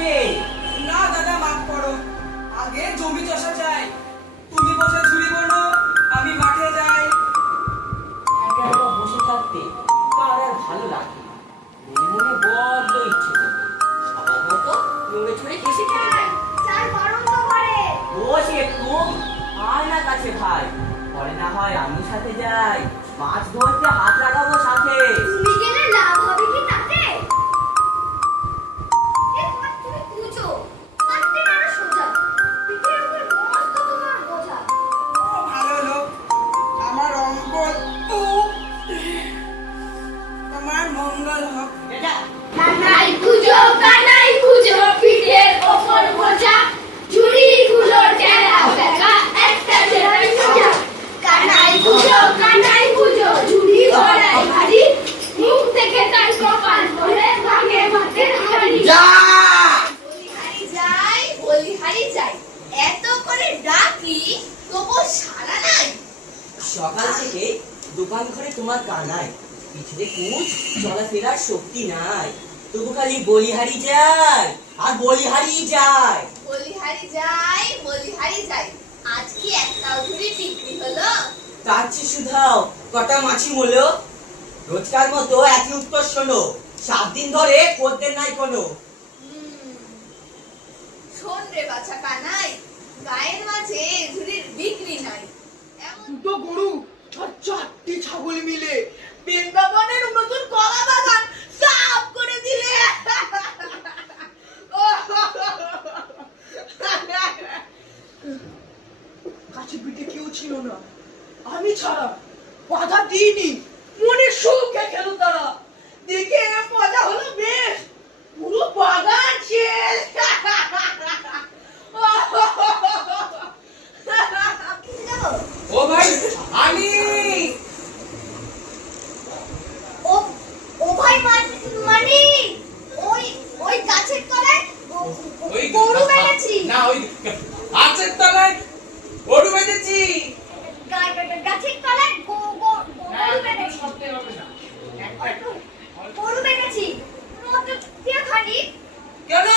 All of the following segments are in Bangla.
আছে? না দাদা, মাফ করো, আগে জমি চষা চাই। তুমি বসে ঝুড়ি বোনো, আমি মাঠে যাই। একা একা বসে থাকতে কার আর ভালো লাগে? মনে মনে বড্ড ইচ্ছে করবে সবার মতো নড়ে চড়ে হেসে খেতে যায়। চার বারণ তো করে। বস একটু, আয় না কাছে ভাই, পরে না হয় আমি সাথে যাই, মাছ ধরতে হাত লাগাবো সাথে। তুমি গেলে লাভ হবে কি তাতে? এরপর তুমি কুচো, হাতটা না সোজা, পিঠের উপর মস্ত তোমার বোঝা। ও ভালো লোক, আমার অঙ্গল তোমার মঙ্গল হোক। এটা কানাই কুচো, পিঠের ওপর বোঝা, ঝুড়িগুলো টেরা বেঁকা, একটা টেরাই সোজা। কানাই কুচো, ঝুড়ি ভরাই ভারী, মুখ দেখে তার কপাল ভরে ভাঙে মাঠের হাড়ি। যা বলিহারি যাই, এত করে ডাকি তবু সারা নাই। সকাল থেকে দোকান ঘরে তোমার কানাই, পিছনে কুচ চলাফেরার শক্তি নাই, তবু খালি বলিহারি যায় আর বলিহারি যায়। বলিহারি যাই, আজ কি একটাও ঝুড়ি বিক্রি হলো? তার চেয়ে শুধাও কটা মাছি মূল্য, রোজকার মতো একই উত্তর শোনো, 7 দিন ধরে খদ্দের নাই কোনো। শোন রে বাছা কানাই, গায়ের মাঝে ঝুড়ির বিক্রি নাই। দুটো গরু আর 4টি ছাগল মিলে বৃন্দাবনের নতুন কলা বাগান সাফ করে দিলে। কাছে পিঠে কেউ ছিল না, আমি ছাড়া, বাধা দিইনি, মনে সুখে খেল তারা, দেখে মজা হলো বেশ, পুরো বাগান শেষ। ও ভাই, আমি ও ভাই মানে ওই গাছের তলায় গরু বেঁধেছি। না, ওই গাছের তলায় গরু বেঁধেছি। গাছের তলায় গরু বেঁধেছি। গরু বেঁধেছি, নজর দিয়ে খালি। কেন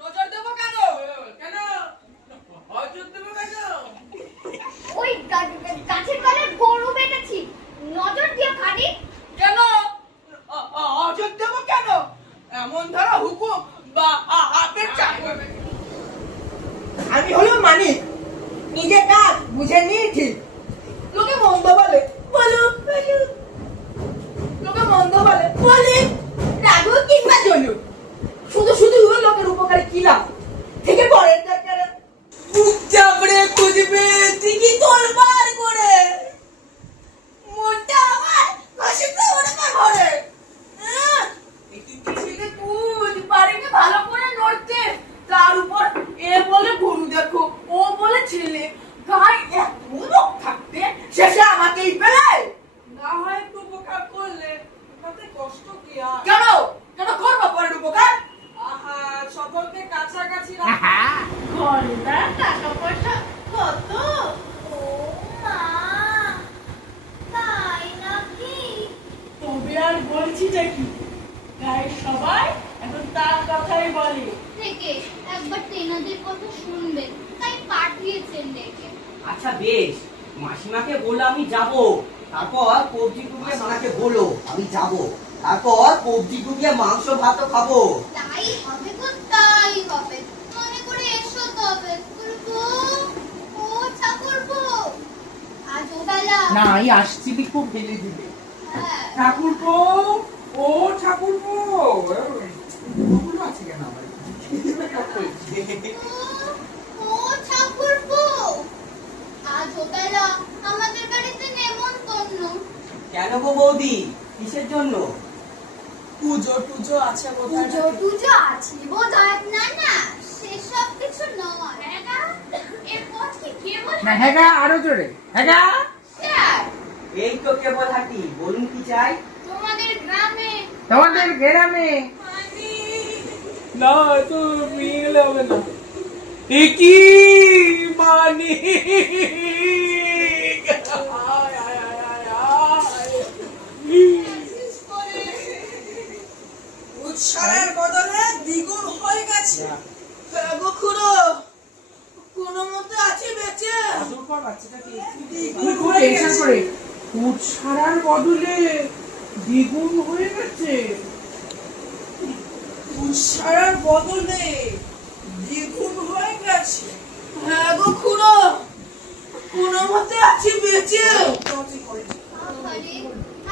নজর দেবো কেন? কেন নজর দেবো কেন? ওই গাছের তলায় গরু বেঁধেছি, নজর দিয়ে খালি। কেন নজর দেবো কেন? এমন ধরা হুকুম বা অপেক্ষা। আমি হলো মানিক, নিজের কাজ বুঝে নিয়ে ঠিক। লোকে মন্দ বলে বলো, লোকে মন্দ বলে বলে, রাগু কিংবা জ্বলুক, শুধু শুধু লোকের উপকারে কি লাভ? থেকে পরের দরকারে বুক চাপড়ে খুঁজবে ঠিকই তোলবার করে, মনটা আমার কষ্টে ওড়ে ঘরে। পারিনি ভালো করে নড়তে, তার উপর এ বলে গরু দেখো, ও বলে ছেলে, গায়ে এত লোক থাকতে শেষে আমাকেই পেলে। না হয় একটু উপকার করলে, তাতে কষ্ট কি আর? কেন কেন করবো পরের উপকার? আহা, সকলকে কাছাকাছি রাখা। ঘন্টার টাকা পয়সা কত? ও মা, তাই নাকি? তবে আর বলছিটা কি, গায়ের সবাই এখন তার কথাই বলে। থেকে একবার তেনাদের কথা শুনবেন, তাই পাঠিয়েছেন ডেকে। আচ্ছা বেশ, মাসিমাকে বললো আমি যাব, তারপর কবজি ডুবিয়ে মাকে বলো আমি যাব, তারপর কবজি ডুবিয়ে মাংস ভাতও খাবো। তাই হবে গো, তাই হবে, মনে করে এসো তবে। করবো ও ঠাকুরপো, আজ ওবেলা না, এই আসছি খুব ঢেলে দিবে। হ্যাঁ, ঠাকুরপো, ও ঠাকুরপো, ওগুলো আছে কেন আমার? ও ঠাকুরপো, আজ ওবেলা আমাদের বাড়িতে নেমন্তন্ন। কেন গো বৌদি, কিসের জন্য? পুজো টুজো আছে বোধহয়। পুজো আছে বোধহয়। না না, সেসব কিছু নয়। এরপর কি কেবল না হ্যাঁ, আরো জোরে হ্যাঁ। স্যার, এই তো কেবল হাঁটি, বলুন কি চাই? তোমাদের গ্রামে তোমাদের গ্রামে না তো মিল হবে না, একই মানি উৎসাহের বদলে দ্বিগুণ হয়ে গেছে। আচ্ছা হ্যাঁ গো খুড়ো, কোনো মতে আছে বেঁচে? আদর কর বাচ্চাটাকে। তুই খুব টেনশন করে কুট ছাড়ার বদলে দ্বিগুণ হয়ে গেছে। সারার বদলে দ্বিগুণ হয়ে গেছে। হ্যাঁ গো খুড়ো, কোনো মতে আছি বেঁচে। আহারে,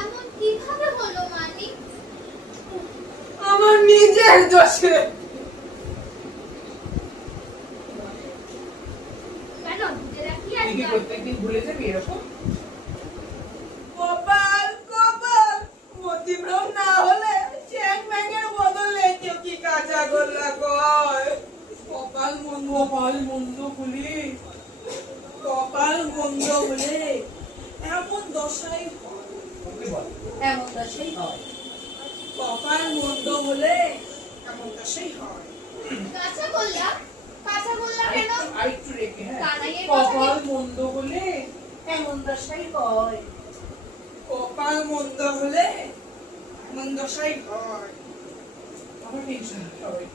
এমন কিভাবে হলো মানিক? আমার নিজের দোষে। কেন নিজেরা কি তুই কি আর প্রত্যেকদিন ভুলে যাবি এরকম? কপাল কপাল, মতিভ্রম না হলে চ্যাং ম্যাংয়ের বদলে কেউ কি কাঁচা গোল্লা কয়? কপাল মন্দ, কপাল মন্দ হলে কপাল মন্দ হলে এমন দশাই হয়। এমন দশাই হয়। কপাল মন্দ হলে এমন দশাই হয়। কাঁচা গোল্লা? কাঁচা গোল্লা কেন? আরেকটু রেখে, হ্যাঁ। কানাইয়ের কথা কপাল মন্দ হলে এমন দশাই হয়। কপাল মন্দ হলে এমন দশাই হয়। আমার টেনশন হবে।